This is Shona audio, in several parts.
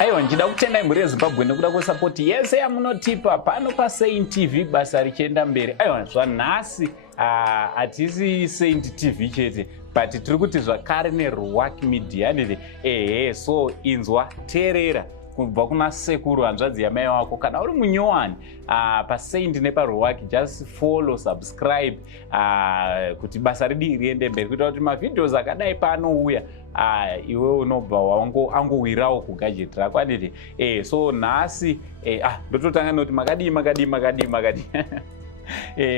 Aiwa, ndida kutenda mhuri yeZimbabwe nekuda kwesapoti yese yamunotipa pano paSaint TV basa richienda mberi. Aiwa, zvanhasi hatisi Saint TV chete, but tiri kuti zvakare neRuwaki Media nede. So inzwa teerera kubva kuna sekuru hanzvadzi yamai wako kana uri munyowani paSaint nepaRuwaki, just follow, subscribe kuti basa ridi riende mberi, kuita kuti mavidheos akadai paanouya iwe unobva angowirawo kugadget rako anete. So nhasi ndototanga noti makadii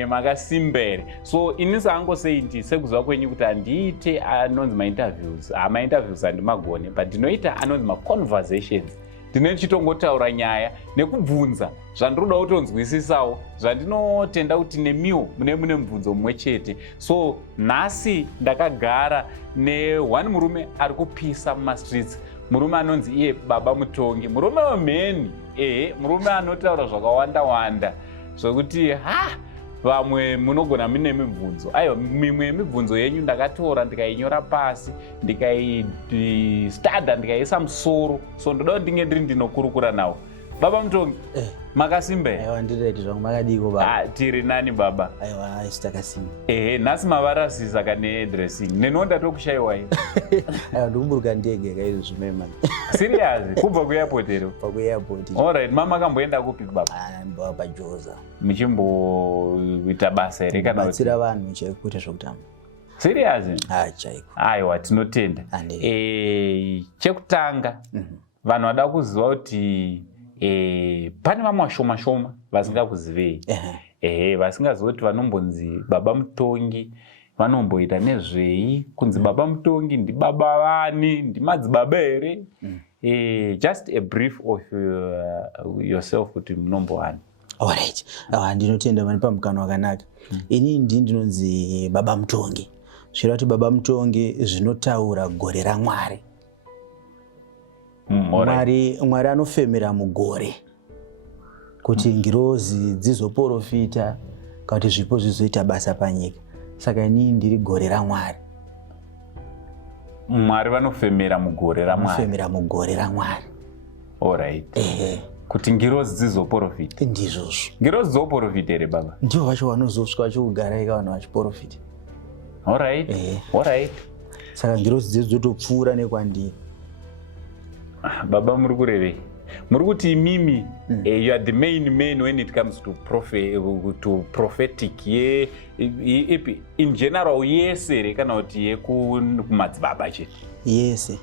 makasimbere. So inisi hango Saint sekuziva kwenyu kuti handiite anonzi mainterviews. Mainterviews handimagone, but ndinoita anonzi maconversations. Ndinochitongotaura nyaya nekubvunza zvandiroda kutonzwisisawo, zvandinotenda kuti nemiwo mune mubvunzo mumwe chete. So nhasi ndakagara ne1 murume ari kupisa mumastreets, murume anonzi iye Baba Mutongi, murume wemheni, murume anotaura zvakawanda zvokuti vamwe munogona mune mibvunzo. Aiwa, mimwe yemibvunzo yenyu ndakatora ndikainyora pasi, ndikaistadha, ndikaisa musoro, so ndoda kuti ndinge ndiri ndinokurukura nawo. Baba Mutongi, makasimba here? Aiwa, ndireti zvangu makadiko baba? Tiri nani baba? Aiwa, isi takasimba. Nhasi mavarasisa kane dressing. Nenonda tokushayiwa iyo. Aiwa, ndikuburuka ndege kaizvo zvimema. Serious? Kubva kuairport here? Pakuairport. Alright, mama kamboenda kupi baba? Ndibva paJoza. Muchimboita basa here kana kuti? Batsira vanhu chaikuita zvokutamba. Serious? Chaiko. Aiwa, tinotenda. Chekutanga vanhu vada kuziva kuti pane vamwe vashoma vasingakuzivei. Vasingazivi kuti vanombonzi Baba Mutongi, vanomboita nezvei, kunzi Baba Mutongi ndibaba vani, ndimadzibaba here. Just a brief of yourself kuti munombowani. Alright. Ndinotenda mani pamukana wakanaka. Ini ndinonzi Baba Mutongi. Zvireva kuti Baba Mutongi zvinotaura gore raMwari. Mwari anofemera mugore kuti ngirozi dzizoprofita kuti zvipo zvizoita basa panyika. Saka ini ndiri gore raMwari. Mwari vanofemera mugore raMwari. Vanofemera mugore raMwari. Alright. Kuti ngirozi dzizoprofita. Ndizvozvo. Ngirozi dzoprofita here baba? Ndivo vacho vanozosvika vachikugara ika vanhu vachiprofita. Alright. Alright. Saka ngirozi dzedu dzotopfuura nekwandiri. Baba, muri kurevei? Muri kuti imimi you are the main man when it comes to prophetic in general yese here kana kuti yekumadzibaba chete? Yese.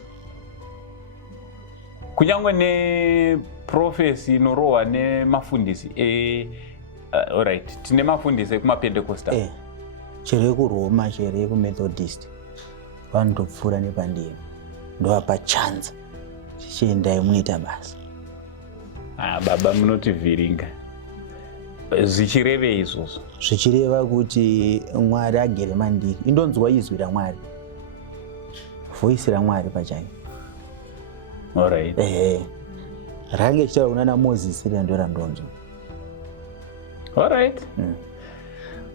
Kunyangwe neprofesi inorohwa nemafundisi. Alright, tine mafundisi ekumaPentecostal. Chero yekuRoma, chero yekuMethodist. Vanotopfuura nepandiri. Ndovapa chance. Chiendai munoita basa. Baba, munotivhiringa. Zvichirevei izvozvo? Zvichireva kuti Mwari agere mandiri. Indonzwa izwi raMwari. Voice raMwari pachake. Alright. Range ichitaura kuna Moses ndo randonzwa. Alright.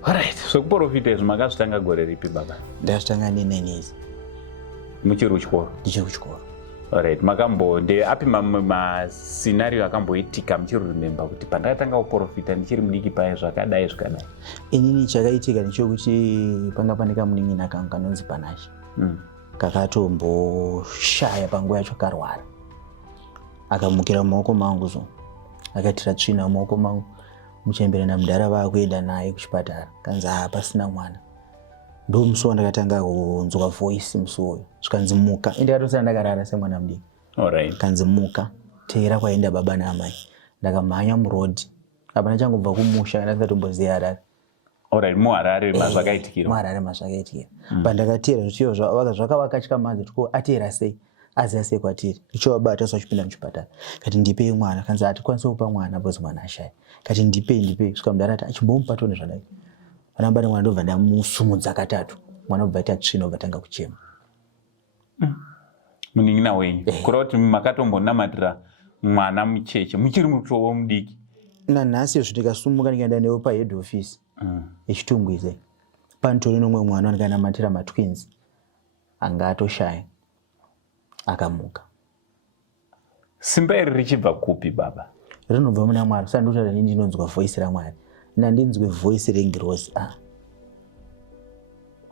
Alright. So kuprofita izvo makazvitanga gore ripi baba? Ndazvitanga ne9 muchiri kuchikoro? Ndichiri kuchikoro. Alright, api mascenario akamboitika muchiri remember kuti pandakatanga kuprofita ndichiri mudiki paya zvakadai? Inini chakaitika ndechekuti panga pane kamunin'ina kangu kanonzi Panashi. Kakatomboshaya panguva yacho karwara. Akamukira mumaoko mangu zo. Akatira tsvina mumaoko mangu. Muchembere namudhara vakuenda naye kuchipatara. Kanzi pasina mwana. Ndo musi wandakatanga kunzwa voice musi uyo. Zvikanzi muka. Ndakatosara ndakarara semwana mudiki. Alright. Kanzi muka. Teera kwaenda baba naamai. Ndakamhanya murodhi. Apana changobva kumusha ndakatombozera Harare. Alright, muHarare mazvakaitikira. muHarare mazvakaitikira. Pandakateera zvichiyo zvakavaka chikamadzi kuti ateera sei? Aziya sei kwatiri. Ndichowabata sachipinda muchipatara. Kati ndipei mwana. Kanzi hatikwanisi kupa mwana bozi mwana ashaya. Kati ndipei. Svika mudhara ati achimbomupa tone zvadai. Vanambari mwana ndobva ndamusumudza katatu. Mwana obva aita tsvina obva atanga kuchema. Munin'ina wenyu. Kureva kuti makatombonamatira mwana mucheche muchiri mutowo mudiki. Nanhasi ndikasumuka ndikaenda newe pahead office. Echitungwize. Panotori nomwe mwana andikanamatira matwins. Anga atoshaya. Akamuka. Simba iri richibva kupi baba? Rinobva muna Mwari. Saka ndoti ini ndinonzwa voice raMwari. Ndinzwe voice rengirozi.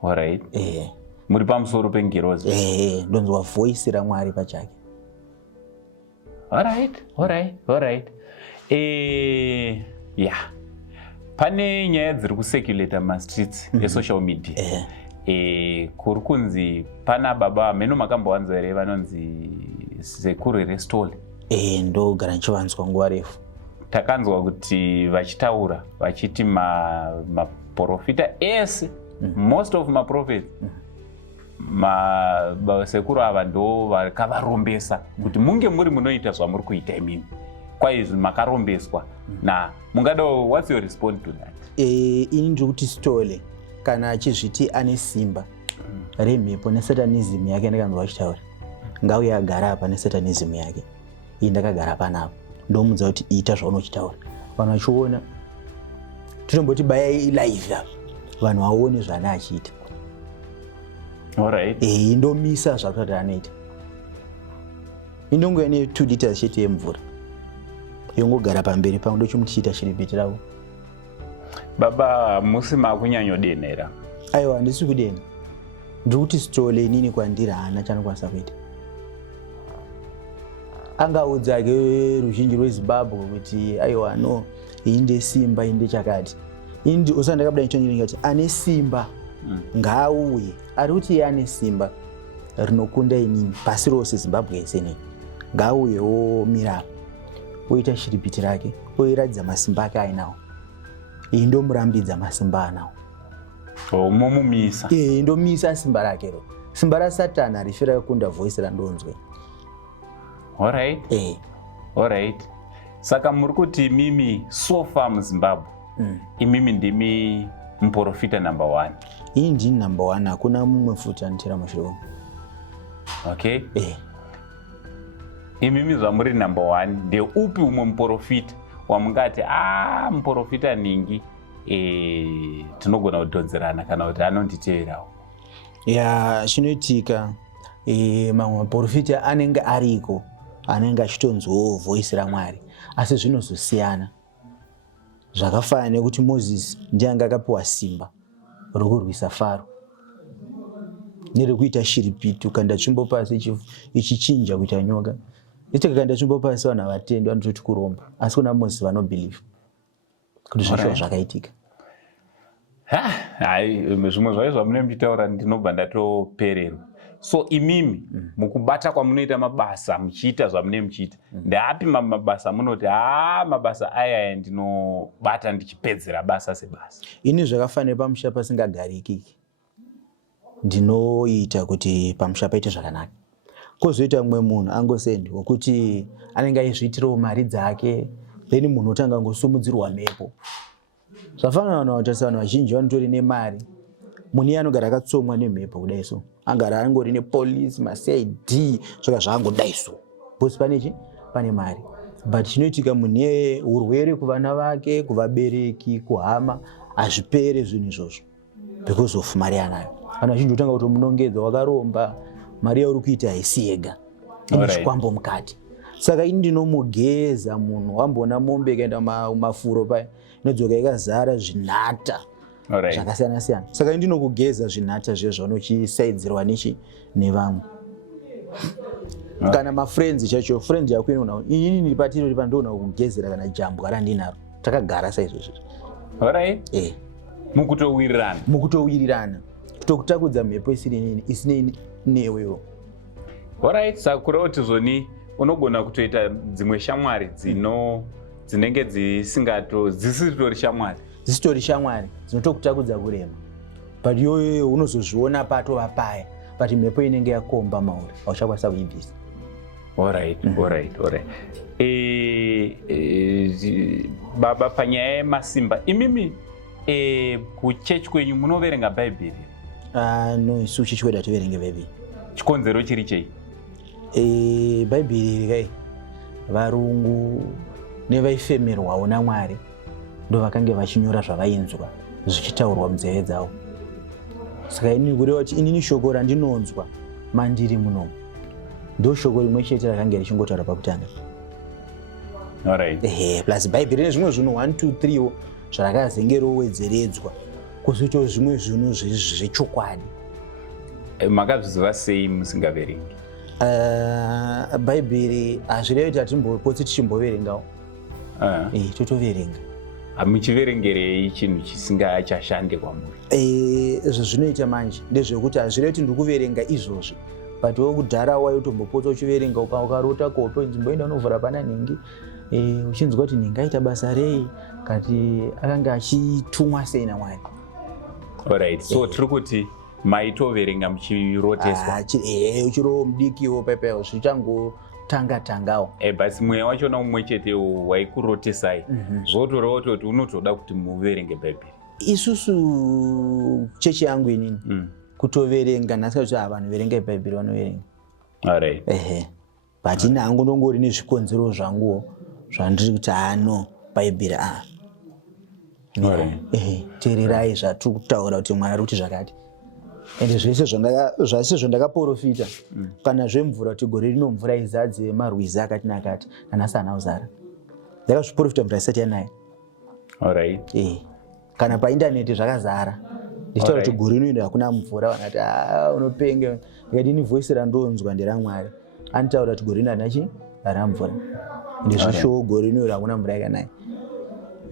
Alright. Muri pamusoro pengirozi? Ndonzwa voice raMwari pachake. Alright. Yeah. Pane nyaya dziri kusekulata mastreets esocial media. Kuri kunzi pana baba meno makambowanzwa here vanonzi sekuru restole. Ndogara ndichivanzwa nguva refu. Takanzwa kuti vachitaura vachiti maprofita ese, most of maprophets, sekuru ava ndo vakavarombesa kuti munge muri munoita zvamuri kuita imimi. Kwaizvi makarombeswa. Na mungado, what's your response to that? Ini ndiri kuti Stole kana achizviti ane simba remhepo nesatanism yake ndakanzwa achitaura. Ngauye agara apa nesatanism yake. Ini ndakagara panapa. Ndomudza kuti ita zvaunochitaura. Vanhu vachiona. Tinomboti bayai live apa. Vanhu vaone zvana achiita. Alright. Indomisa zvakati anoita. Indongoya ne 2 liters chete yemvura. Yongogara pamberi pangu ndochimuchita chiripitirawo. Baba musi makunyanyodenera. Aiwa handisi kudena. Ndiri kuti Stole inini kwandiri haana chanokwanisa kuita. Angaudzake ruzhinji rweZimbabwe kuti aiwa no inde simba inde chakati. Indi usandakabuda nchonjera ngati ane simba ngauye. Ari kuti iye ane simba rinokunda inini pasi rose Zimbabwe yese. Ngauyewo mira oita shiripiti rake oiradza masimba ake ainawo. Indomurambidza masimba anawo. Momumisa. Indomisa simba rake ro. Simba raSatani harifira kukunda voice randonzwe. Alright. Saka muri kuti mimi so far muZimbabwe. Imimi ndimi muprofita number 1. Ini ndini number 1, hakuna mumwe futi anotera mushure. Okay. Imimi zvamuri number 1 ndeupi umwe muprofita wamungati muprofita ningi tinogona kudhonzerana kana kuti anonditeerawo? Chinoitika mamwe maprofita anenge ariko anenge achitonzwawo voice raMwari asi zvinozosiyana. Zvakafanana nekuti Moses ndiye anga akapiwa simba rokurwisa Faro nerekuita shiripiti ukaenda tsvimbo pasi ichichinja kuita nyoka. Ichikaenda tsvimbo pasi vanhu havatendi vanototi kuromba asi kuna Moses vanobelieve kuti zvazvo zvakaitika. Zvimwe zvaizvo zvamune muchitaura ndinobva ndatopererwa. So imimi mukubata kwamunoita mabasa muchiita zvamune muchiita ndeapi mabasa munoti mabasa aya ndinobata ndichipedzera basa sebasa? Ini zvakafanira pamusha pasingagariki ndinoita kuti pamusha paite zvakanaka. Kozoita mumwe munhu angosendi wokuti anenge aizviitirawo mari dzake then munhu otanga ngosumudzirwa mhepo. Zvafanana nakutarisa vanhu vazhinji vanotori nemari. Munhu iye anogara akatsomwa nemhepo kudai so. Angara angori nepolisi, maCID, zvaka zvangodai so. Bosi pane mari. But chinoitika munhu iye urwere kuvana vake, kuvabereki, kuhama, hazvipere zvinhu izvozvo. Because of mari anayo. Vanhu vazhinji otanga kutomunongedza wakaromba. Mari yauri kuita haisi yega. Ine chikwambo mukati. Saka ini ndinomugeza munhu wambona mombe ikaenda mafuro paya inodzoka ikazara zvinhata zvakasiyana siyana. Saka ini ndinokugeza zvinhata zvezvaunochisaidzirwa nevamwe. Kana mafriends chacho friend yako inoona inini ndiri patiri pandona kugezera kana jambwa randinaro takagara saizvozvo. Alright. Mukutowirirana. Kutokutakudza mhepo isine newewo. Alright, saka kureva kuti zvoni unogona kutoita dzimwe shamwari dzinenge dzisitori shamwari. Dzisitori shamwari dzinotokutakudza kurema. But iyoyo unozozviona patova paya. But mhepo inenge yakomba mauri hauchakwanisa kuibvisa. Alright. Baba panyaya yemasimba imimi kuchechi kwenyu munoverenga Bhaibheri? No, isu chechi kwedu hativerenge Bhaibheri. Chikonzero chiri chei? Bhaibheri kai varungu nevaifemerwawo naMwari ndo vakange vachinyora zvavainzwa zvichitaurwa munzeve dzavo. Saka ini kureva kuti inini shoko randinonzwa mandiri munomu ndoshoko rimwe chete rakanga richingotaura pakutanga. Plus bhaibheri rine zvimwe zvinhu 1 2 3 zvarakazenge rowedzeredzwa kuzoitawo zvimwe zvinhu zvechokwadi. Makazviziva sei musingaverengi? Bhaibheri hazvirevi kuti hatimbopotsi tichimboverengawo. Totoverenga. Hamuchiverengerei chinhu chisingachashande kwamuri? Zvinoita manje ndezvekuti hazvirevi kuti ndiri kuverenga izvozvi, but wokudhara waitombopotsa uchiverenga ukarota koto nzimboenda unovhura pana nhingi uchinzwa kuti nhingi aita basa rei, kati akanga achitumwa sei naMwari. Alright, so tiri kuti maitoverenga muchiroteswa? Uchiro mudikiwo paipawo zvichangotanga-tangawo. Basi mweya wachona umwe chetewo waikurotesai zvotorewo kuti unotoda kuti muverenge bhaibheri? Isusu chechi yangu inini kutoverenga nasika kuti vanhu verenge bhaibheri vanoverenga. Alright. But ina hangu ndongori nezvikonzero zvanguwo zvandiri kuti no bhaibheri teererai zvatiri kutaura kuti Mwari ari kuti zvakati. Ende zvese zvandakaprofita kana zvemvura kuti gore rino mvura izadze marwizi akati nakati nanhasi haana kuzara. Ndakazviprofita mvura isati yanaya. Alright. Kana paindaneti zvakazara. Ndichitaura kuti gore rino hakuna mvura, vanati unopenga. Ndikati ini voice randonzwa nderaMwari. Anitaura kuti gore rino harina mvura. Ende zvishowo gore rino hakuna mvura yakanaya.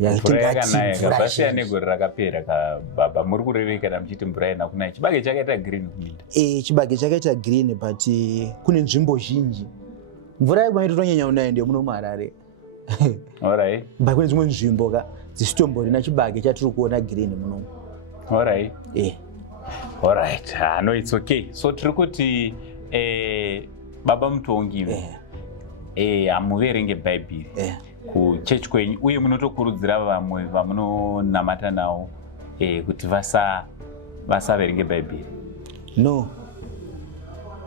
Mvura yakanaya zvasiyana negore rakapera kababa. Muri kurevei kana muchiti mvura haina kunaya? Chibage chakaita green kuminda? Chibage chakaita green, but kune nzvimbo zhinji mvura yakumaitotonyanya kunaya ndiyo muno muHarare. Alright. But kune dzimwe nzvimbo dzisitomborina chibage chatiri kuona green muno. Alright. Alright. No, it's okay. So tiri kuti baba mutongi hamuverenge bhaibheri kuchechi kwenyu, uye munotokurudzira vamwe vamunonamata navo kuti vasaverenge bhaibheri? No,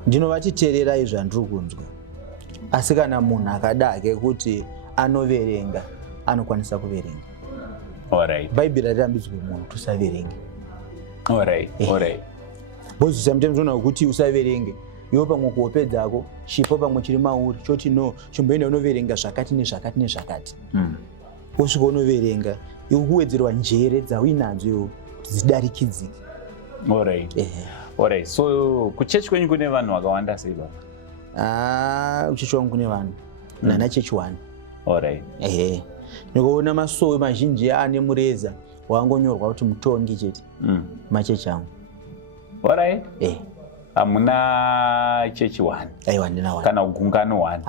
ndinovati teererai zvandiri kunzwa, asi kana munhu akadake kuti anoverenga anokwanisa kuverenga. Alright. Bhaibheri harirambidzwe munhu tusaverenge. Alright. Because sometimes unoona kuti usaverenge iwo pamwe kuopedzako chipo pamwe chiri mauri choti no chimboenda unoverenga zvakati nezvakati nezvakati. Usvika unoverenga iwe kuwedzerwa njere dzauinadzo iwo kuti dzidarikidzike. Alright. So kuchechi kwenyu kune vanhu vakawanda sei baba? Kuchechi kwangu kune vanhu nana chechi 1. Alright. Nikuona masowe mazhinji ane mureza wangonyorwa kuti mutongi chete machechi angu. Alright. Hamuna chechi 1? Aiwa, ndina 1. Kana gungano 1?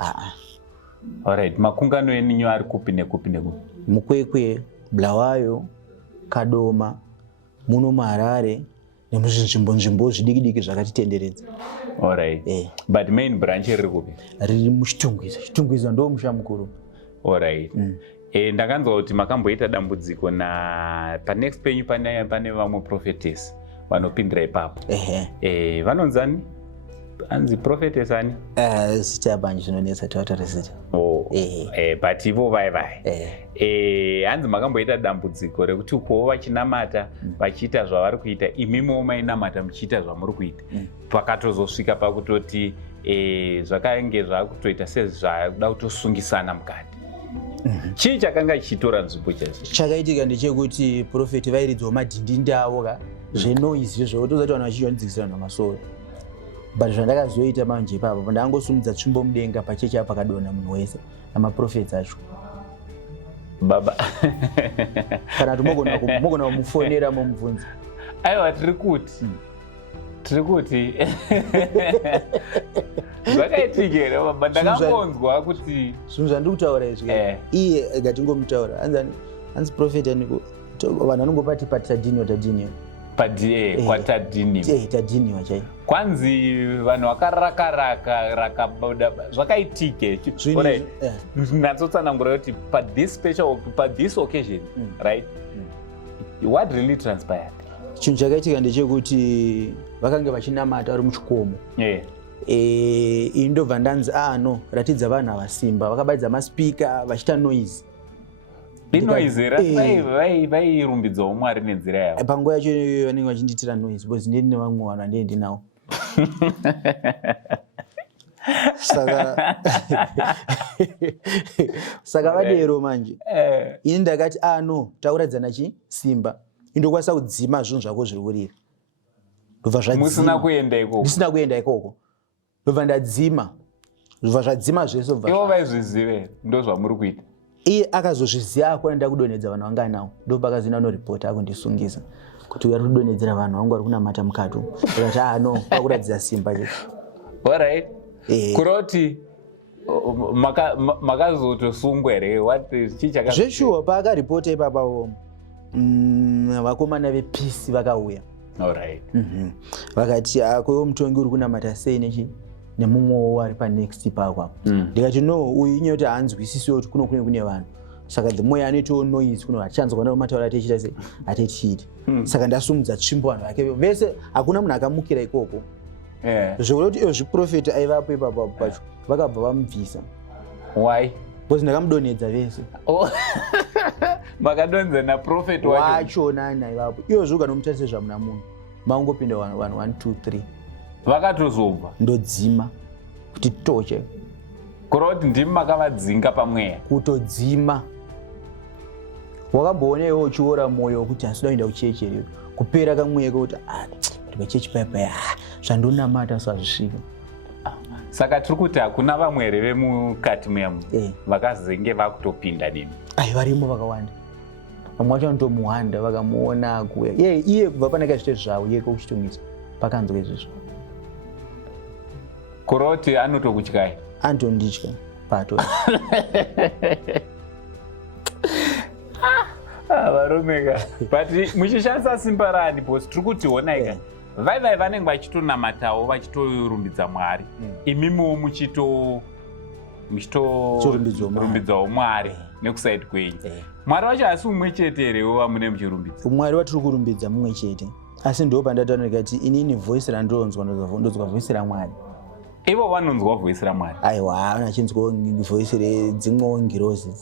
Alright. Makungano eninyu ari kupi nekupi? Mukwekwe, Bulawayo, Kadoma, muno muHarare nemuzvinzvimbo zvidiki zvakatitenderedza. Alright. But main branch riri kupi? Riri muChitungwiza. Chitungwiza ndo musha mukuru. Alright. Ndakanzwa kuti makamboita dambudziko panext penyu pane vamwe prophetess vanopindira ipapo. Vanonzani? Anzi prophetess ani? Zita banje zvinonetsa tautaura zita. But ivo vai. Hanzi makamboita dambudziko rekuti ukowo vachinamata vachiita zvavari kuita, imimowo mainamata muchiita zvamuri kuita. Pakatozosvika pakutoti zvakange zvakutoita sezvada kutosungisana mukati. Chii chakanga chichitora nzvimbo chacho? Chakaitika ndechekuti profeti vairidzawo madhindindi avo zvenoise zvokutozati vanhu vachizondzikisana namasoro. But zvandakazoita manje ipapo ndangosumudza tsvimbo mudenga pachechi apa pakadonha munhu wese namaprofeti acho. Baba. Kana kuti mogona kumufonera momubvunza. Aiwa, tiri kuti zvakaitikere baba? Ndakangonzwa kuti zvinhu zvandiri kutaura izvi iye ngatingomutaura hanzi profeti aniko vanhu vanongopati patadhiniwa tadhiniwa chai kwanzi vanhu vakaraka zvakaitike natsotsanangura kuti this occasion, right? What really transpired? Chinhu chakaitika ndechekuti vakanga vachinamata vari muchikomo. Ini ndobva ndanzi no ratidza vanhu avasimba, vakabaidza maspika vachiita noise. Inoise vairumbidzwawo Mwari nenzira yavo. Panguva yacho vanenge vachindiitira noise because ndini nevamwe vanhu handiendi nawo. saka vadero manje ini ndakati no tauradzana Simba indokwanisa kudzima zvinhu zvako zviri kurira ndobva zvadzima musina kuenda ikoko ndisina kuenda ikoko ndobva ndadzima ndobva zvadzima zvese bva ivo vaizvizive ndo zvamuri kuita iye akazozviziva akwenda kudonedza vanhu vanga nawo ndopakazina noripota akundisungisa kuti uya kudonedzera vanhu vangu vari kunamata mukatu akati no pakuradzisa Simba chete alright kuroti makazotosungwa here zveshuwa paakaripota ipapawo vakomana vepeace vakauya vakati kwewo mutongi uri kunamata sei nemumwewo ari panext pako ndikati no uyu inyaya kuti haanzwisisiwo kuti kuno kune vanhu saka the more anoitawo noise kuno achanzwa kana mataura atechita sei atechiti saka ndasumudza tsvimbo vanhu vake vese hakuna munhu akamukira ikoko zvokuti ivo zviprofita aivapo ipapo pacho vakabva vamubvisa why because ndakamudonedza vese makadonedza naprofeti wachona naivapo ivo zvoga nomutarisa zvamuna munhu mangopinda vanhu 1 2 3 vakatozobva ndodzima kuti toche kureva kuti ndimi makavadzinga pamweya kutodzima wakamboona iwo uchiora mwoyo wekuti hasida kuenda kuchechi here kupera kamweya kuti pachechi payapaya zvandonamata sazvisvika saka tiri kuti hakuna vamwe here vemukati muyamo vakazenge vakutopinda nemi varimo vakawanda vamwe vacho vanotomuhanda vakamuona akuya iye kubva panaka zvite zvavo iye kokuchitungisa pakanzwa izvizvo kureva kuti anotokutyai anotonditya pato varomeka but muchishandisa simba rani because tiri kuti honai vaivai vanenge vachitonamatawo vachitorumbidza Mwari imimiwo muchitorumbidzwawo Mwari nekusaidi kwenyu Mwari vacho hasi umwe chete herewo vamune muchirumbidza Mwari vatiri kurumbidza mumwe chete asi ndo pandataura ndikati inini voice randonzwa ndonzwa voice raMwari ivo vanonzwa voice raMwari aiwa anachinzwa voice redzimwewo ngirozi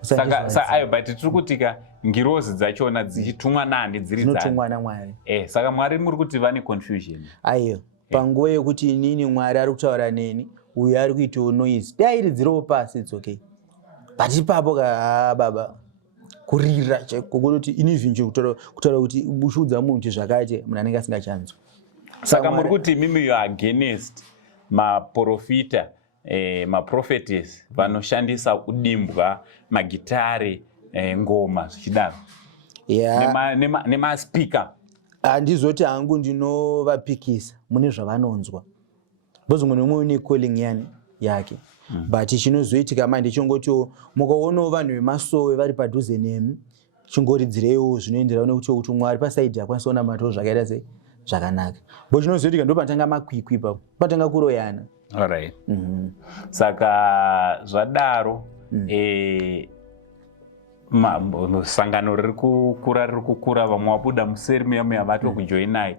saka ayo but tiri kutika ngirozi dzachona dzichitumwa nani dziri dzinotumwa naMwari saka Mwari muri kuti vane confusion aiyo panguva yekuti inini Mwari ari kutaura neni uyu ari kuitawo noise dai iridzirewo pasi it's okay but ipapo baba kurira kuti inivhinje kutaura kuti bushuudza munhu kuti zvakati munhu anenge asingachanzwa saka muri kuti imimi you against maprofita maprophetes vanoshandisa kudimbwa magitare ngoma zvichidaro nemaspika handizoti hangu ndinovapikisa mune zvavanonzwa bozumwe nemwe une calling yani yake but chinozoitika manje chongotiwo mukaonawo vanhu vemasowe vari padhuze nemi chingoridzireiwo zvinoenderana nekuti Mwari pasaidi akwanisa kunamatawo zvakaita sei zvakanaka bo chinozoitika ndo patanga makwikwi ipapo patanga kuroyana alright saka zvadaro sangano riri kukura vamwe vabuda museri muyamuya vatokujoinai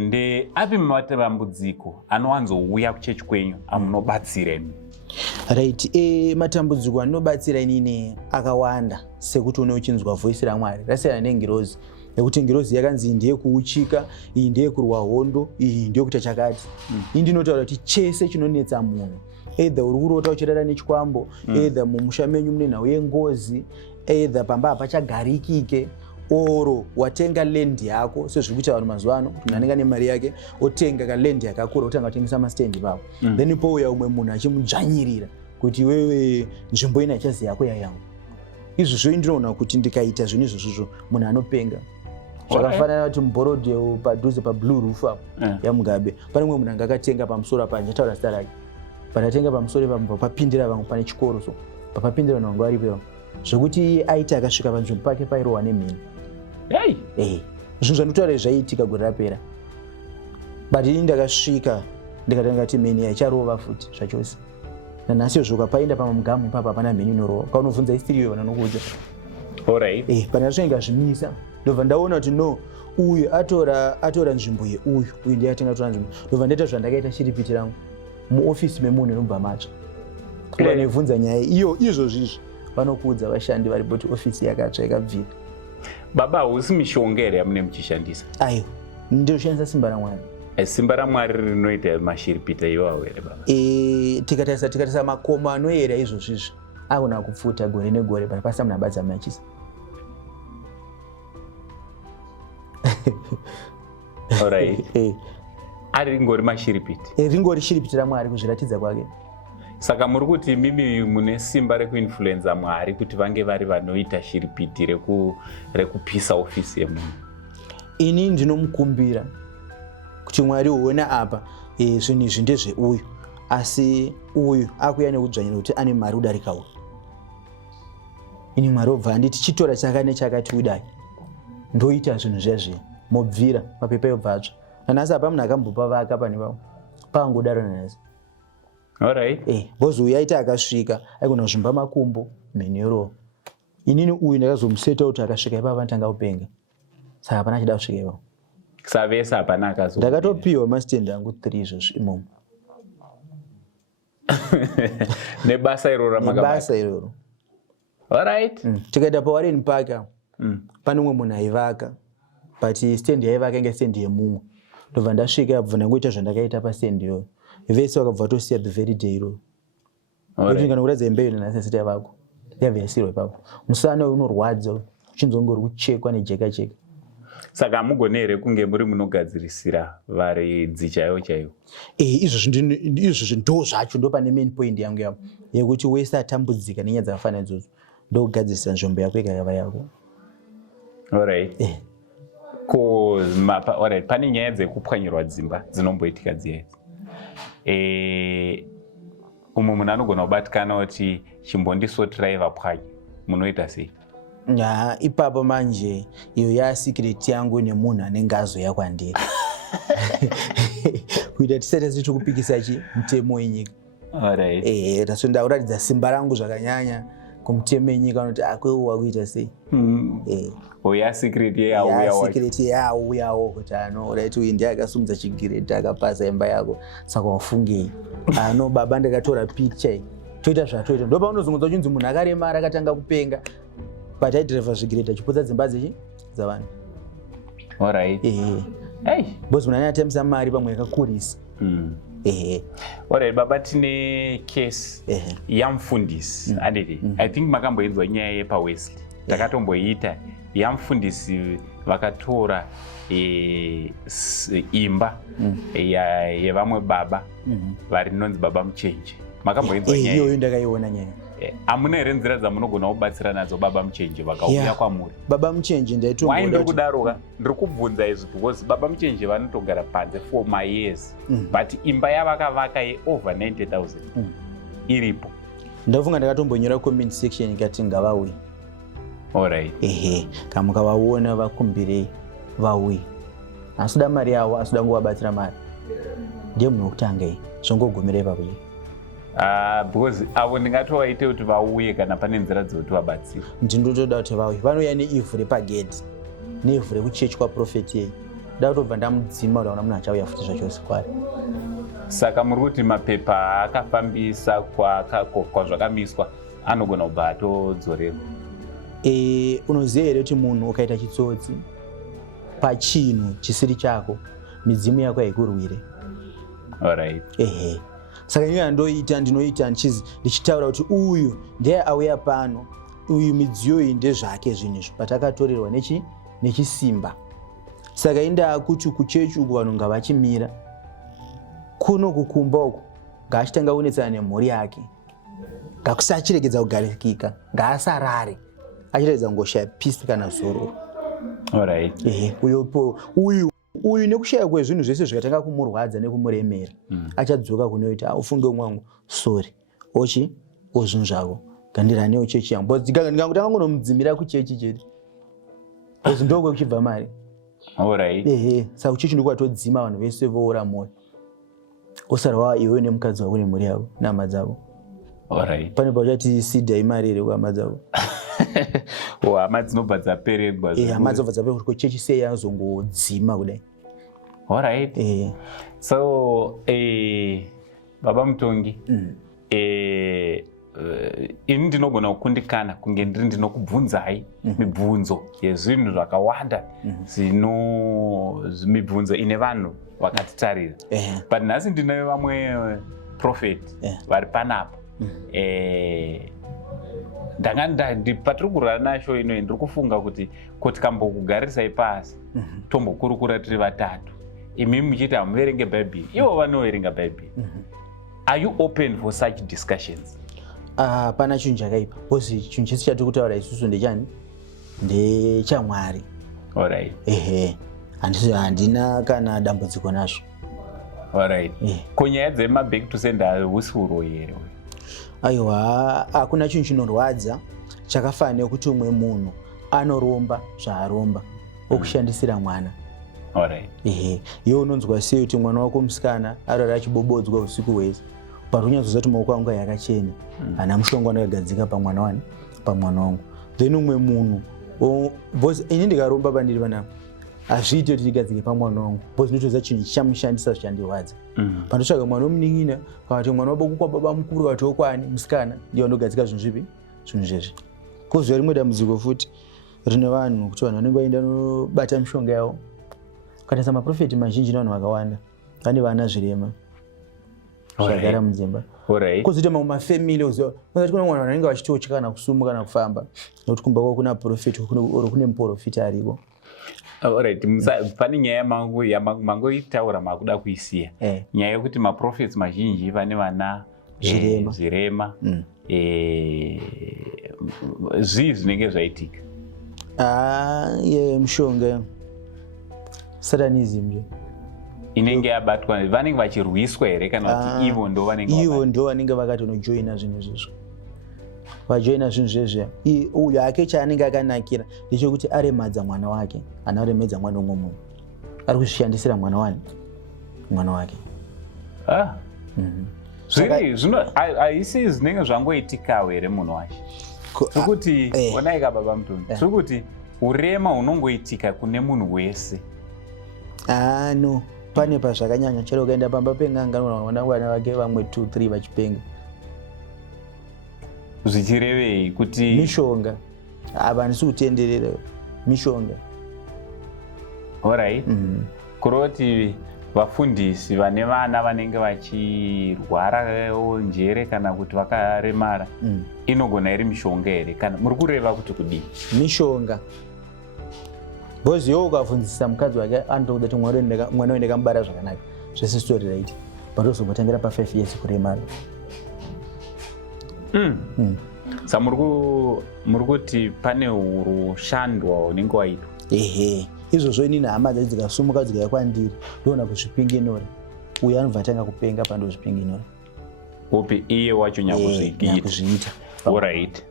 ndeapi matambudziko anowanzouya kuchechi kwenyu amunobatsira imi right matambudziko anobatsira inini akawanda sekuti une uchinzwa voice raMwari rasiyana nengirozi nekuti ngirozi yakanzi ndiye kuuchika iyi ndiye kurwa hondo iyi ndiye kuita chakati ini ndinotaura kuti chese chinonetsa munhu either uri kurota uchirara nechikwambo either mumusha menyu mune nhau yengozi either pamba hapachagarikike oro watenga land yako sezviri kuita vanhu mazuva ano kuti anenge ane mari yake otenga kaland yakakura otanga kutengesa mastendi ipapo then pouya umwe munhu achimudzvanyirira kuti wewe nzvimbo ina ichazi yako yayangu izvozvo ndinoona kuti ndikaita zvinhu izvozvo munhu anopenga zvakafanana kuti muborodheo padhuze pablue roof apo yaMugabe pane umwe munhu anga akatenga pamusoro apa ndataura zita rake patatenga pamusoro ipapo papindira vamwe pane chikoro so papapindira vanhu vanga varipo zvokuti iye aiti akasvika panzvimbo pake pairohwa nemhino zvinhu zvandinotaura zvaiitika gore rapera but ini ndakasvika ndikatanga kuti mheni yaicharova futi zvachose nanhasi zvoka paenda pamamugamu ipapo hapana mheni inorova kaunobvunza istiriyo vananokuudza pana zvasvainga zvimisa ndobva ndaona kuti no uyu atora nzvimbo yeuyu ndiye atenga tora nzvimbo ndobva ndaita zvandakaita chiripiti rangu muofisi memunhu inobva matsva kuva nebvunza nyaya izvozvizvi vanokuudza vashandi vari boti ofisi yakatsva yakabvira baba hausi mishonga here yamune muchishandisa aiwa ndoshandisa simba raMwari Simba raMwari rinoita mashiripita iwawo here baba? Tikatarisa makomo anoyera izvozvizvi agona kupfuta gore negore pana pasina munhu abadza machisa. Alright. Ari ringori mashiripiti? Ringori shiripiti raMwari kuzviratidza kwake. Saka muri kuti mimi mune simba rekuinfluenza Mwari kuti vange vari vanoita shiripiti rekupisa ofisi yemunhu. Ini ndinomukumbira kuti Mwari uona apa zvinhu izvi ndezveuyu, asi uyu akuuya nekudzvanyira kuti ane mari kudarika uyu. Ini Mwari obva anditi chitora chaka nechakati udai ndoita zvinhu zvezvi mobvira mapepa yobva atsva. Nanhasi apa munhu akambopa vaka pane vavo paangodaro nanhasi. Alright. Bozi uyu aita akasvika aigona kuzvimba makumbo mhenero. Inini uyu ndakazomuseta kuti akasvika ipapa nditanga kupenga. Saka hapana chida kusvika ipapo. Savesa hapana akazo. Ndakatopiwa masitenda angu 3 izvozvo imomo. Nebasa iroro ramakabata. Nebasa iroro. Alright. Tikaenda paWarren Park pane umwe munhu aivaka, but stand yaivaka inge stand yemumwe. Ndobva ndasvika abva ndangoita zvandakaita pastand iyoyo. Vese vakabva tosiya the very day iro. Kuti kana kuradza imba iyo nanhasi yavako yabva yasirwa ipapo. Musana unorwadza uchinzongori kuchekwa nejeka cheka. Saka hamugone here kunge muri munogadzirisira varedzi chaivo chaivo? Izvozvo ndo zvacho ndo pane main point yangu yapo yekuti wese atambudzika nenyaya dzakafanana idzodzo ndokugadzirisa nzvimbo yako ikava yako. Alright. Alright, pane nyaya dzekupwanyirwa dzimba dzinomboitika dziya idzi. Umwe munhu anogona kubatikana kuti chimbondisotirai vapwanyi, munoita sei? Ipapo manje iyo yasikireti yangu nemunhu anenge azoya kwandiri kuita tisati tiri kupikisa mutemo wenyika. Ndakuratidza simba rangu zvakanyanya kumutemo wenyika unoti akweuwa kuita sei. Yasikireti yauyawo kuti urati uyu ndiye akasumudza chigiredi akapasa imba yako, saka wafungei? Baba ndakatora picture iyi toita zvatoita. Ndopaunozungudza uchinzi munhu akaremara akatanga kupenga but aidhirevha zvigiredi achiputsa dzimba dzavanhu. Alright. Bozi munhu anatemisa mari pamwe yakakurisa. Alright, baba tine case yamufundisi anditi. I think makamboinzwa nyaya yepaWesley. Takatomboita yamufundisi vakatora imba yevamwe baba vari nonzi Baba Muchenje. Makamboinzwa nyaya iyoyo? Ndakaiona nyaya. Hamuna here nzira dzamunogona kubatsira nadzo Baba Muchenje vakauya kwamuri? Baba Muchenje ndaitomboda. Why ndiri kudaroka? Ndiri kubvunza izvi because Baba Muchenje vanotogara panze for my years, but imba yavakavaka yeover 90,000 iripo. Ndafunga ndakatombonyora comment section ikati ngavauye. Alright. Kama mukavaona vakumbirei vauye. Asida mari yavo, asida nguvabatsira mari. Ndiye munhu wekutanga iyi. Zvongogumira ipapo. Because avo ndingatovaite kuti vauye kana pane nzira dzokuti vabatsire. Ndinotoda kuti vauye. Vanouya neivhu repagedhi neivhu rekuchechi kwaprofeti yeyi. Nda kutobva ndamudzima kuti munhu achauya futi zvachose kwari. Saka muri kuti mapepa akafambisa kwazvakamiswa anogona kubva atodzorerwa? Unoziva here kuti munhu ukaita chitsotsi pachinhu chisiri chako midzimu yako haikurwire. Alright. Saka inyaya ndinoita ndichitaura kuti uyu ndiye auya pano, uyu midziyo iyi ndezvake zvinhu izvi patakatorerwa nechisimba. Saka indaa kuti kuchechi uku vanhu ngavachimira, kuno kukumba uku ngaachitanga kunetsana nemhuri yake, ngakusachiregedza kugarikika, ngaasarare achiregedza ngoshaya pisi kana zororo. Alright. Uyu nekushaya kwezvinhu zvese zvikatanga kumurwadza nekumuremera achadzoka kunoita ufunge mwangu sorry ozvinhu zvako gandirane chechi yangu ndingangotanga kunomudzimira kuchechi chete ozi ndokwe kuchibva mari. Alright. Saka kuchechi ndokwatodzima vanhu vese voora moyo osarwa iwe nemukadzi wako nemhuri yako nehama dzako. Alright. Pane pauchati sidha imari here kuhama dzako. Hama dzinobva dzaperegwa. Hama dzinobva dzaperegwa kuti chechi sei yazongodzima kudai. Alright. So Baba Mutongi, ini ndinogona kukundikana kunge ndiri ndinokubvunzai mibvunzo yezvinhu zvakawanda mibvunzo ine vanhu vakatitarira. But nhasi ndine vamwe prophet vari panapa. Patiri kurara nasho ino ndiri kufunga kuti kambokugarisai pasi tombokurukura tiri vatatu, imi muchiti hamuverenge bhaibheri, ivo vanoverenga bhaibheri. Are you open for such discussions? Pana chinhu chakaipa, because chinhu chese chatiri kutaura isusu ndechani, ndechamwari. Alright. Handina kana dambudziko nazvo. Alright. Ko nyaya dzemaback to sender husuro here? Aiwa, hakuna chinhu chinorwadza chakafanira nekuti umwe munhu anoromba zvaaromba okushandisira mwana. Alright. Iwe unonzwa sei kuti mwana wako musikana arara achibobodzwa usiku hwese, but unyazoziva kuti maoko angu yakachena, hana mushonga unogadzika pamwana wangu. Then umwe munhu, ini ndikaromba pandiri panapa, hazviiti kuti ndigadzike pamwana wangu, because ndinotoziva chinhu chichamushandisa zvichandirwadza. Pandotsvaga mwana womunin'ina, pakati mwana wababa kwababa mukuru kati wokwani musikana, ndiye unogadzika zvinhu zvipi? Zvinhu zvezvi. Kuziva rimwe dambudziko futi rine vanhu kuti vanhu vanenge vaenda nobata mishonga yavo. Ukatarisa maprofeti mazhinji nevanhu vakawanda vane vana zvirema zvagara mudzimba. Kwozoita mamwe mafamily uziva kuti kuna mwana vanenge vachitotya kana kusumuka kana kufamba nokuti kumba kwavo kuna profeti kune muprofita ariko. Alright, pane nyaya mangoitaura makuda kuisiya, nyaya yekuti maprofeti mazhinji vane vana zvirema. Zvii zvinenge zvaitika? Mishonga satanism inenge yabatwa, vanenge vachirwiswa here kana kuti ivo ndo vanenge vakatonojoina zvinhu izvozvo, vajoina zvinhu zvezvo. Uyo ake chaanenge akanakira ndechekuti aremadza mwana wake, ana aremedza mwana umwe munhu, ari kuzvishandisira mwana wake. Haisi zvinenge zvangoitikawo here munhu wacho, sokuti onai kababa mutongi, sokuti urema hunongoitika kune munhu wese. No, pane pazvakanyanya chero ukaenda pamba peng'anga unoona vana vake vamwe 2-3 vachipenga. Zvichirevei kuti mishonga handisi kutenderera mishonga. Alright. Kuroti vafundisi vane vana vanenge vachirwara njere kana kuti vakaremara, inogona iri mishonga here kana muri kureva kuti kudii? Mishonga. Because iwe ukabvunzisa mukadzi wake anotokuda kuti mwana wende kamubara zvakanaka, zvese story right, but ozombotangera pa5 years kuremara. Sa muri kuti pane urushandwa hunenge waitwa. Izvozvo inini hama dzai dzikasumuka dzikauya kwandiri ndoona kuzvipingenora, uyo anobva atanga kupenga pandozvipingenora. Upi iye wacho nyakuzviita. Alright.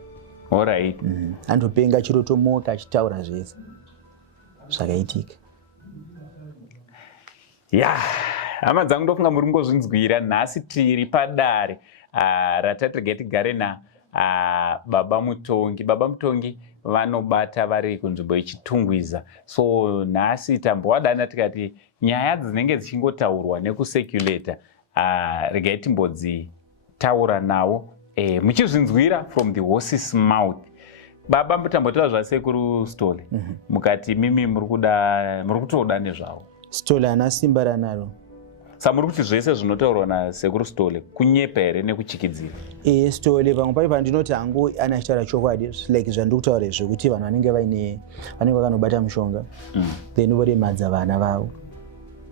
Andopenga achirotomoka achitaura zvese zvakaitika. Hama dzangu ndofunga muri kungozvinzwira. Nhasi tiri padare ratatirege tigare Baba Mutongi. Baba Mutongi vanobata vari kunzvimbo ichitungwiza. So nhasi tambovadana tikati nyaya dzinenge dzichingotaurwa nekuseculata, regai timbodzitaura nawo muchizvinzwira from the horse's mouth. Baba mutambotaura zvasekuru Stole, mukati mimi muri kutoda nezvavo. Stole hana simba ranaro. Samuri kuti zvese zvinotaurwa nasekuru Stole kunyepa here nekuchikidzira? Stole pamwe pari pandinoti hangu ana achitaura chokwadi, like zvandikutaura zvekuti vanhu vanenge vakanobata mushonga then voremadza vana vavo.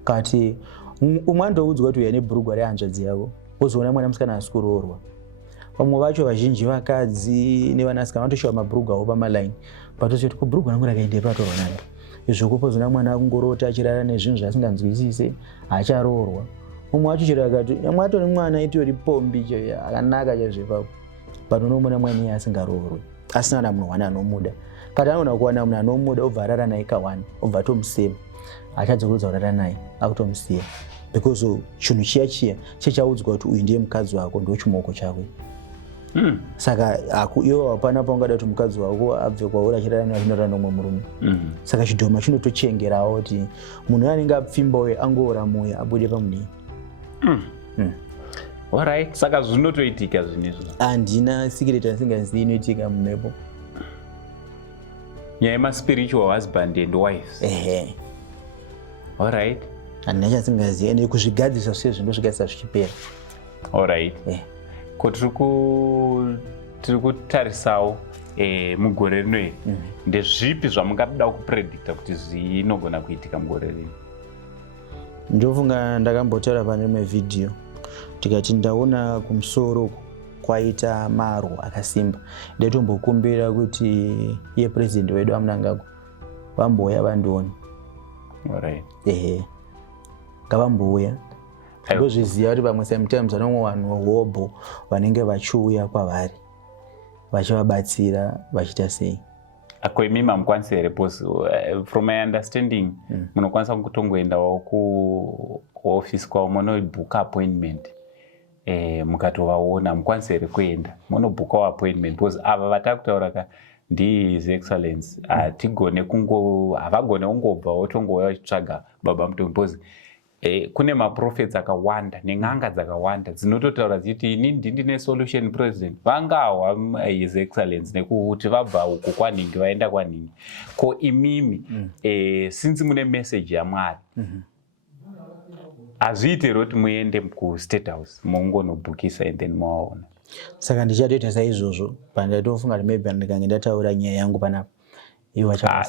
Kati umwe andoudzwa kuti uya nebhurugwa rehanzvadzi yavo, wozoona mwana musikana asi kuroorwa. Vamwe vacho vazhinji vakadzi nevanasikana vanotoshawa mabhurugwa avo pamaline, but kuti kubhurugwa rangu rakaenda patorwa nani. Izvo kupozona mwana akungorota achirara nezvinhu zvasinganzwisise, acharoorwa. Umwe wacho chero akati mwatori mwana itori pombi akanaka chaizvo ipapo, but unomona mwana iye asingaroorwi, asina na munhu anomuda. Kati anoona kuwana munhu anomuda obva arara naye kawana, obva atomusema, achadzokeredza kurara naye akutomusiya, because chinhu chiya chechaudzwa kuti uyu ndiye mukadzi wako ndo chimaoko chakwe. Saka iwo hapana paungada kuti mukadzi wako abve kwauri achirara naye achinorara nomwe murume. Saka chidhoma chinotochengerawo kuti munhu anenge apfimba uye angoora mwoyo abude pamunhu. Alright, saka zvinotoitika zvinezvo. Handina secret asingazivi inoitika mumhepo. Nyaya yema-spiritual husband and wives. Alright. Handina chasingazivi ende kuzvigadzisa sezvo ndozvigadzisa zvichipera. Alright. Ko tiri kutarisawo mugore rino iri. Ndezvipi zvamungada kupredicta kuti zvinogona kuitika mugore rino? Ndofunga ndakambotaura pane rimwe vhidhiyo tikati ndaona kumusoro kwaita marwo akasimba. Ndaitombokumbira kuti iye president wedu waMnangagwa vambouya vandione. Alright. Ngavambouya. Ndozviziva kuti pamwe sometimes vanomwe vanhu hobho vanenge vachiuya kwavari vachivabatsira vachiita sei. Ako imi mamukwanisa here from my understanding munokwanisa kutongoendawo kuofisi kwavo munobhuka appointment mukatovaona mukwanisa here kuenda munobhukawo appointment because ava vatakutaura ka His Excellency hatigone havagone kungobva votongouya vachitsvaga baba mutongi because kune maprofets akawanda nen'anga dzakawanda dzinototaura dzichiti ini ndine solution president vangawa His Excellency nekuti vabva uko kwaningi vaenda kwaningi. Ko imimi since mune message yaMwari hazviite here kuti muende kuState House mungonobhukisa and then mawaona. Saka ndichatoita saizvozvo pandatofunga kuti maybe ndikange ndataura nyaya yangu panapa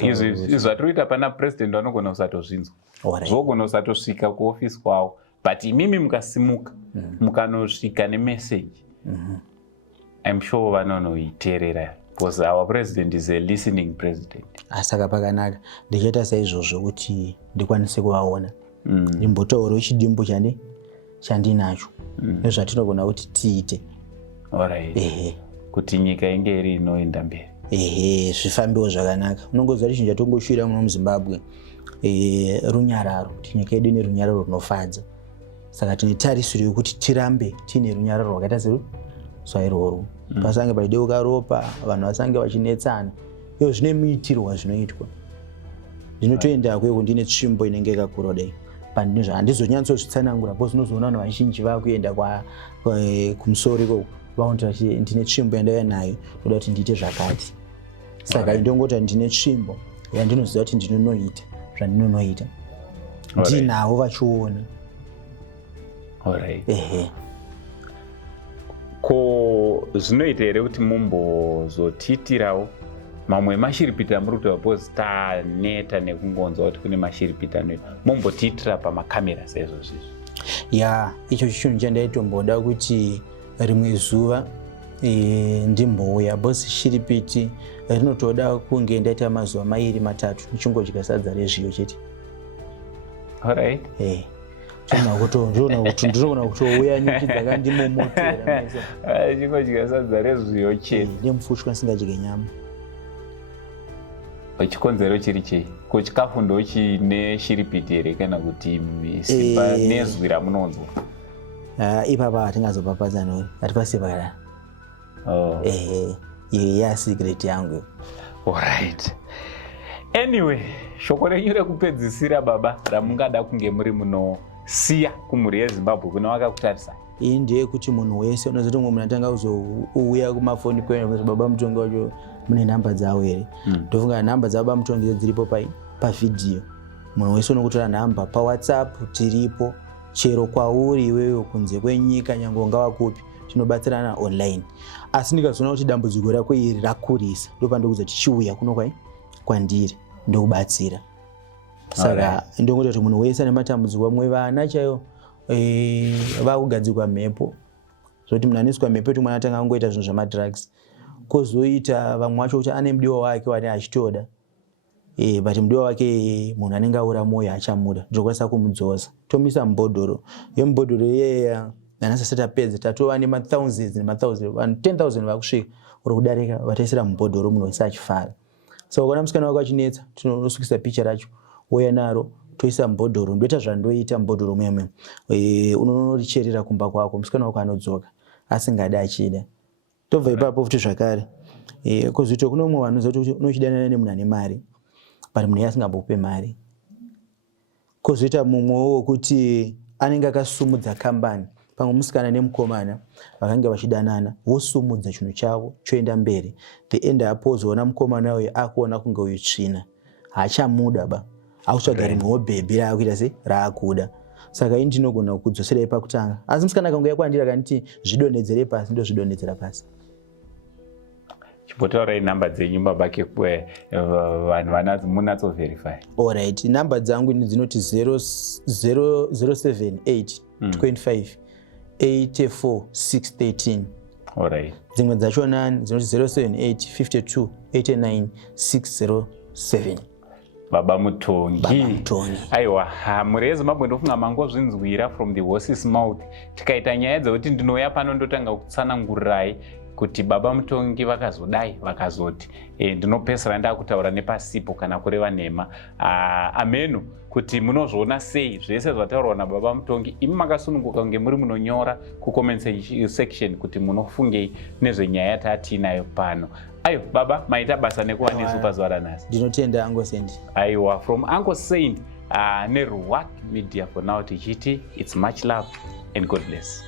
izvi zvatinoita pana president vanogona kusatozvinzwa zvogona kusatosvika kuofisi kwavo but imimi mukasimuka mukanosvika nemessage I'm sure vanonoiteerera because our president is a listening president. Saka pakanaka ndichaita saizvozvo kuti ndikwanise kuvaona ndimbotaurawo chidimbo chandinacho nezvatinogona kuti tiite. Alright. Kuti nyika inge iri inoenda mberi. Zvifambiwo zvakanaka. Unongoziva kuti chinhu chatongoshuvira muno muZimbabwe runyararo, kuti nyika yedu ine runyararo runofadza. Saka tine tarisiro yokuti tirambe tine runyararo rwakaita sairworwo. Pasange pachideuka ropa, vanhu vasange vachinetsana. Iyo zvine muitirwa zvinoitwa. Zvinotoenda kweko ndine tsvimbo inenge yakakura kudai. Pandizvo handizonyatsozvitsanangura because unozoona vanhu vazhinji vakuenda kumusoro ikoko. Vaunoti ndine tsvimbo yandauya nayo ndoda kuti ndiite zvakati. Saka ndongoti ndine tsvimbo yandinoziva kuti ndinonoita zvandinonoita. Ndinavo vachiona. Ko zvinoita here kuti mumbozotiitirawo mamwe mashiripiti amuri kutaura because taneta nekungonzwa kuti kune mashiripiti anoita mumbotiitira pamakamera saizvo zvizvo? Icho chinhu chandaitomboda kuti rimwe zuva ndimbouya because shiripiti rinotoda kunge ndaita mazuva 2-3 nichingodya sadza rezviyo chete. Alright. Ndinoona kutouya nyuchi dzakandimomotera chingodya sadza rezviyo chete nemufushwa singadye nyama. Chikonzero chiri chei? Ko chikafu ndo chine shiripiti here kana kuti simba nezwi ramunonzwa? Ipapa hatingazopapadzana hatipasipakadana. Secret yangu. Alright. Anyway, shoko renyu rekupedzisira baba ramungada kunge muri munosiya kumhuri yeZimbabwe kuna vakakutarisa? Iyi ndeyekuti munhu wese unozoti mumwe munhu atanga kuzouya kumafoni kwenu kuti baba mutongi wacho mune nhamba dzawo here. Ndofunga nhamba dzababa mutongi dziripo pavhidhiyo. Munhu wese unokutora nhamba paWhatsApp tiripo. Chero kwauri iwewe kunze kwenyika nyange ungavakupi tinobatsirana online. Asi ndikazoona kuti dambudziko rako iri rakurisa ndopandikuza tichiuya kuno kwandiri ndokubatsira. Saka ndongoti kuti munhu wese ane matambudziko amwe vana chaiwo vakugadzikwa mhepo zvoti munhu aniswa mhepo kuti mwana atanga kungoita zvinhu zvamadrugs kozoita vamwe vacho kuti ane mudiwa wake wani achitoda but mudiwa wake munhu anenge aura mwoyo achamuda ndokwanisa kumudzosa tomisa mubhodhoro yemubhodhoro iyeya nanasasati apedza tatova nemathousands nemathousands vanhu 10,000 vakusvika uri kudarika vataisira mubhodhoro munhu wese achifara. Saka ukaona musikana wako achinetsa tinosukisa picha racho woya naro toisa mubhodhoro ndoita zvandoita mubhodhoro muyamwe unonoricherera kumba kwako musikana wako anodzoka asingadi achida. Tobva ipapo futi zvakare kozvito kuno mumwe vanhu zoti unochidanana nemunhu ane mari but munhu asingambokupe mari. Kozoita mumwewo wokuti anenge akasumudza kambani pamwe musikana nemukomana vakanga vachidanana vosumudza chinhu chavo choenda mberi. The end apo zoona mukomana uyu akuona kunge uyu tsvina haachamuda ba, akutsvagari mwewo bhebhi raakuita se raakuda. Saka ini ndinogona kudzoserai pakutanga, asi musikana akangouya kwandiri akanditi zvidonhedzere pasi, ndozvidonhedzera pasi. Chipotaurai nhamba dzenyu babake vanhu munatsoverify. Alright, nhamba dzangu dzinoti 078 25 84 613. Alright. Dzimwe dzachona dzinoti 078 52 89 607. Baba Mutongi. Aiwa, muri eZimbabwe ndofunga mangozvinzwira from the horse's mouth. Tikaita nyaya dzekuti ndinouya pano ndotanga kutsanangurirai kuti Baba Mutongi vakazodai vakazoti ndinopesera ndakutaura nepasipo kana kureva nhema. Ameno kuti munozviona sei zvese zvataurwa naBaba Mutongi. Imi makasununguka kunge muri munonyora kucomment section kuti munofungei nezvenyaya yatinayo pano. Ayo baba, maita basa nekuva nesu pazuva ranhasi. Ndinotenda Uncle Saint. Aiwa, from Uncle Saint neRuwak Media for now tichiti it's much love and God bless.